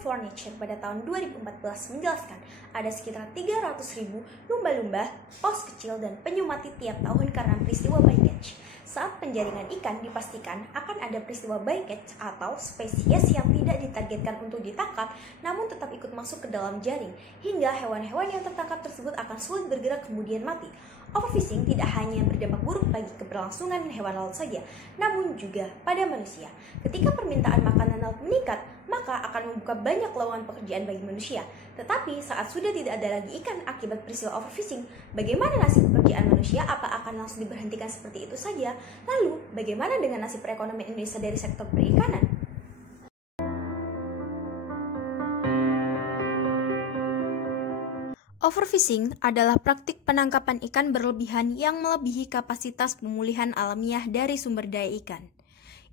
Furniture pada tahun 2014 menjelaskan ada sekitar 300.000 lumba-lumba, paus kecil, dan penyu mati tiap tahun karena peristiwa bycatch. Saat penjaringan ikan dipastikan akan ada peristiwa bycatch atau spesies yang tidak ditargetkan untuk ditangkap namun tetap ikut masuk ke dalam jaring, hingga hewan-hewan yang tertangkap tersebut akan sulit bergerak kemudian mati. Overfishing tidak hanya berdampak buruk bagi keberlangsungan hewan laut saja, namun juga pada manusia. Ketika permintaan makanan laut meningkat, maka akan membuka banyak lowongan pekerjaan bagi manusia. Tetapi saat sudah tidak ada lagi ikan akibat peristiwa overfishing, bagaimana nasib pekerjaan manusia? Apa akan langsung diberhentikan seperti itu saja? Lalu, bagaimana dengan nasib perekonomian Indonesia dari sektor perikanan? Overfishing adalah praktik penangkapan ikan berlebihan yang melebihi kapasitas pemulihan alamiah dari sumber daya ikan.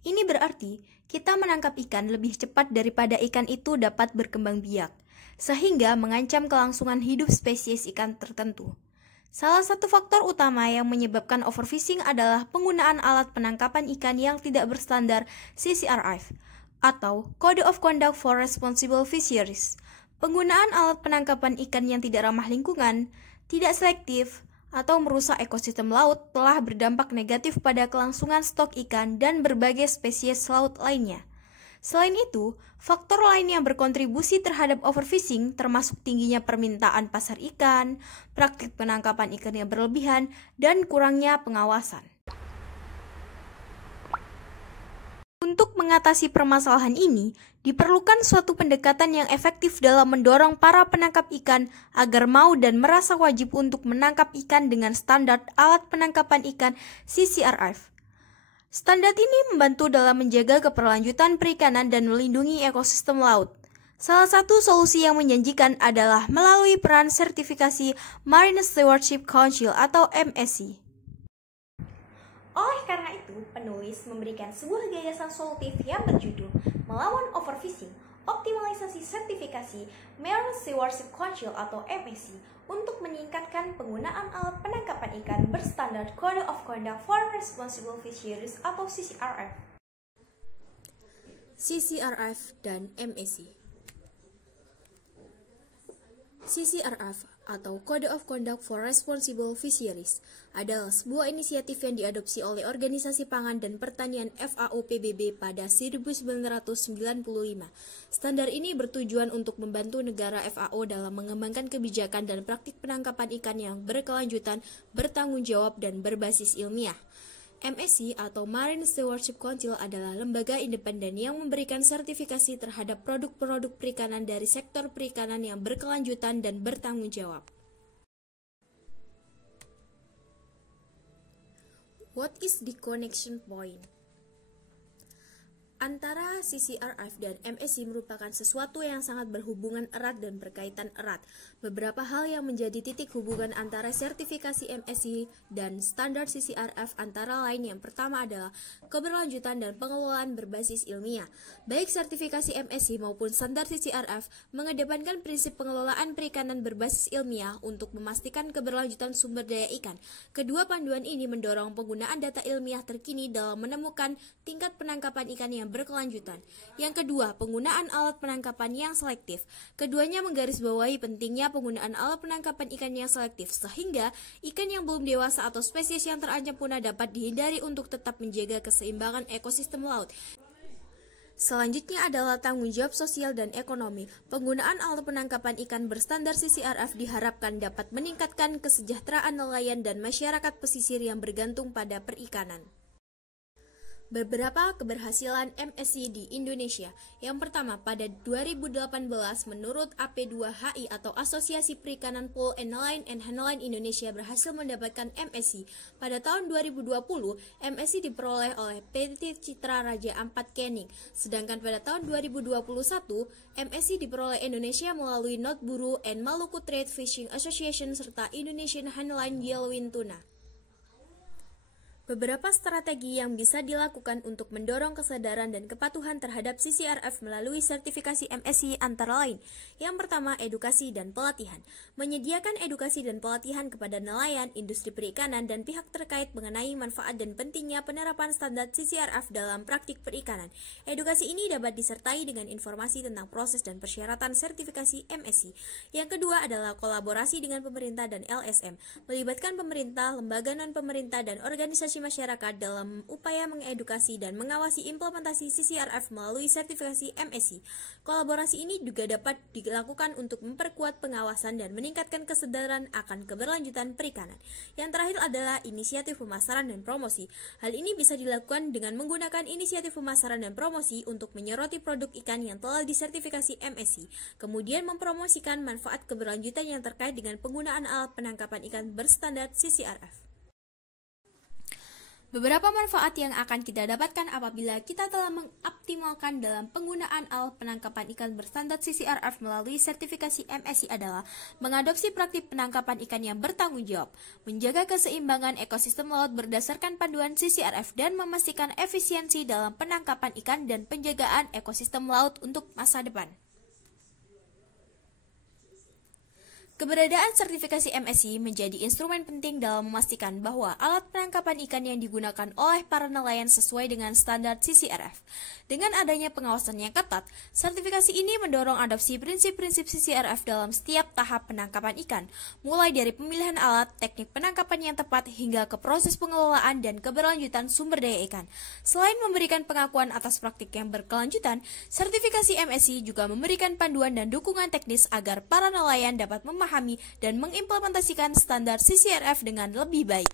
Ini berarti kita menangkap ikan lebih cepat daripada ikan itu dapat berkembang biak, sehingga mengancam kelangsungan hidup spesies ikan tertentu. Salah satu faktor utama yang menyebabkan overfishing adalah penggunaan alat penangkapan ikan yang tidak berstandar CCRF atau Code of Conduct for Responsible Fisheries. Penggunaan alat penangkapan ikan yang tidak ramah lingkungan, tidak selektif, atau merusak ekosistem laut telah berdampak negatif pada kelangsungan stok ikan dan berbagai spesies laut lainnya. Selain itu, faktor lain yang berkontribusi terhadap overfishing termasuk tingginya permintaan pasar ikan, praktik penangkapan ikan yang berlebihan, dan kurangnya pengawasan. Untuk mengatasi permasalahan ini, diperlukan suatu pendekatan yang efektif dalam mendorong para penangkap ikan agar mau dan merasa wajib untuk menangkap ikan dengan standar alat penangkapan ikan CCRF. Standar ini membantu dalam menjaga keberlanjutan perikanan dan melindungi ekosistem laut. Salah satu solusi yang menjanjikan adalah melalui peran sertifikasi Marine Stewardship Council atau MSC. Oleh karena itu, penulis memberikan sebuah gagasan solutif yang berjudul Melawan Overfishing, Optimalisasi Sertifikasi Marine Stewardship Council atau MSC untuk meningkatkan penggunaan alat penangkapan ikan berstandar Code of Conduct for Responsible Fisheries atau CCRF. CCRF dan MSC. CCRF atau Code of Conduct for Responsible Fisheries adalah sebuah inisiatif yang diadopsi oleh Organisasi Pangan dan Pertanian FAO PBB pada 1995. Standar ini bertujuan untuk membantu negara FAO dalam mengembangkan kebijakan dan praktik penangkapan ikan yang berkelanjutan, bertanggung jawab, dan berbasis ilmiah. MSC atau Marine Stewardship Council adalah lembaga independen yang memberikan sertifikasi terhadap produk-produk perikanan dari sektor perikanan yang berkelanjutan dan bertanggung jawab. What is the connection point? Antara CCRF dan MSC merupakan sesuatu yang sangat berhubungan erat dan berkaitan erat. Beberapa hal yang menjadi titik hubungan antara sertifikasi MSC dan standar CCRF antara lain yang pertama adalah keberlanjutan dan pengelolaan berbasis ilmiah. Baik sertifikasi MSC maupun standar CCRF mengedepankan prinsip pengelolaan perikanan berbasis ilmiah untuk memastikan keberlanjutan sumber daya ikan. Kedua panduan ini mendorong penggunaan data ilmiah terkini dalam menemukan tingkat penangkapan ikan yang berkelanjutan. Yang kedua, penggunaan alat penangkapan yang selektif. Keduanya menggarisbawahi pentingnya penggunaan alat penangkapan ikan yang selektif sehingga ikan yang belum dewasa atau spesies yang terancam punah dapat dihindari untuk tetap menjaga keseimbangan ekosistem laut. Selanjutnya adalah tanggung jawab sosial dan ekonomi. Penggunaan alat penangkapan ikan berstandar CCRF diharapkan dapat meningkatkan kesejahteraan nelayan dan masyarakat pesisir yang bergantung pada perikanan. Beberapa keberhasilan MSC di Indonesia. Yang pertama, pada 2018 menurut AP2HI atau Asosiasi Perikanan Pool and Nelayan and Handline Indonesia berhasil mendapatkan MSC. Pada tahun 2020, MSC diperoleh oleh PT Citra Raja Ampat Canning. Sedangkan pada tahun 2021, MSC diperoleh Indonesia melalui Not Buru and Maluku Trade Fishing Association serta Indonesian Handline Yellowfin Tuna. Beberapa strategi yang bisa dilakukan untuk mendorong kesadaran dan kepatuhan terhadap CCRF melalui sertifikasi MSC antara lain. Yang pertama, edukasi dan pelatihan. Menyediakan edukasi dan pelatihan kepada nelayan, industri perikanan, dan pihak terkait mengenai manfaat dan pentingnya penerapan standar CCRF dalam praktik perikanan. Edukasi ini dapat disertai dengan informasi tentang proses dan persyaratan sertifikasi MSC. Yang kedua adalah kolaborasi dengan pemerintah dan LSM, melibatkan pemerintah, lembaga non-pemerintah, dan organisasi masyarakat dalam upaya mengedukasi dan mengawasi implementasi CCRF melalui sertifikasi MSC. Kolaborasi ini juga dapat dilakukan untuk memperkuat pengawasan dan meningkatkan kesadaran akan keberlanjutan perikanan. Yang terakhir adalah inisiatif pemasaran dan promosi. Hal ini bisa dilakukan dengan menggunakan inisiatif pemasaran dan promosi untuk menyoroti produk ikan yang telah disertifikasi MSC, kemudian mempromosikan manfaat keberlanjutan yang terkait dengan penggunaan alat penangkapan ikan berstandar CCRF. Beberapa manfaat yang akan kita dapatkan apabila kita telah mengoptimalkan dalam penggunaan alat penangkapan ikan berstandar CCRF melalui sertifikasi MSC adalah mengadopsi praktik penangkapan ikan yang bertanggung jawab, menjaga keseimbangan ekosistem laut berdasarkan panduan CCRF, dan memastikan efisiensi dalam penangkapan ikan dan penjagaan ekosistem laut untuk masa depan. Keberadaan sertifikasi MSC menjadi instrumen penting dalam memastikan bahwa alat penangkapan ikan yang digunakan oleh para nelayan sesuai dengan standar CCRF. Dengan adanya pengawasan yang ketat, sertifikasi ini mendorong adopsi prinsip-prinsip CCRF dalam setiap tahap penangkapan ikan, mulai dari pemilihan alat, teknik penangkapan yang tepat, hingga ke proses pengelolaan dan keberlanjutan sumber daya ikan. Selain memberikan pengakuan atas praktik yang berkelanjutan, sertifikasi MSC juga memberikan panduan dan dukungan teknis agar para nelayan dapat memahami dan mengimplementasikan standar CCRF dengan lebih baik.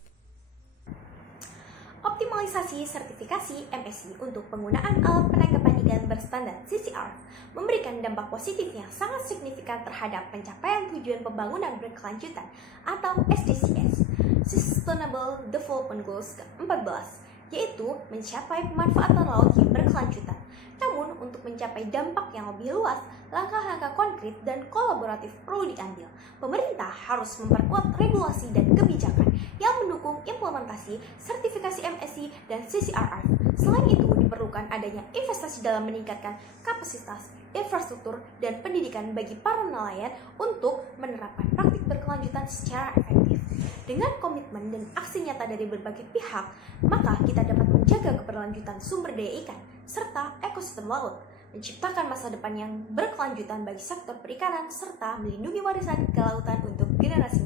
Optimalisasi sertifikasi MSC untuk penggunaan alat penangkapan ikan berstandar CCRF memberikan dampak positif yang sangat signifikan terhadap pencapaian tujuan pembangunan berkelanjutan atau SDGs, Sustainable Development Goals ke-14, yaitu mencapai pemanfaatan laut yang berkelanjutan. Namun, untuk mencapai dampak yang lebih luas, langkah-langkah konkret dan kolaboratif perlu diambil. Pemerintah harus memperkuat regulasi dan kebijakan yang mendukung implementasi sertifikasi MSC dan CCRF. Selain itu, diperlukan adanya investasi dalam meningkatkan kapasitas, infrastruktur, dan pendidikan bagi para nelayan untuk menerapkan praktik berkelanjutan secara efektif. Dengan komitmen dan aksi nyata dari berbagai pihak, maka kita dapat menjaga keberlanjutan sumber daya ikan serta ekosistem laut, menciptakan masa depan yang berkelanjutan bagi sektor perikanan, serta melindungi warisan kelautan untuk generasi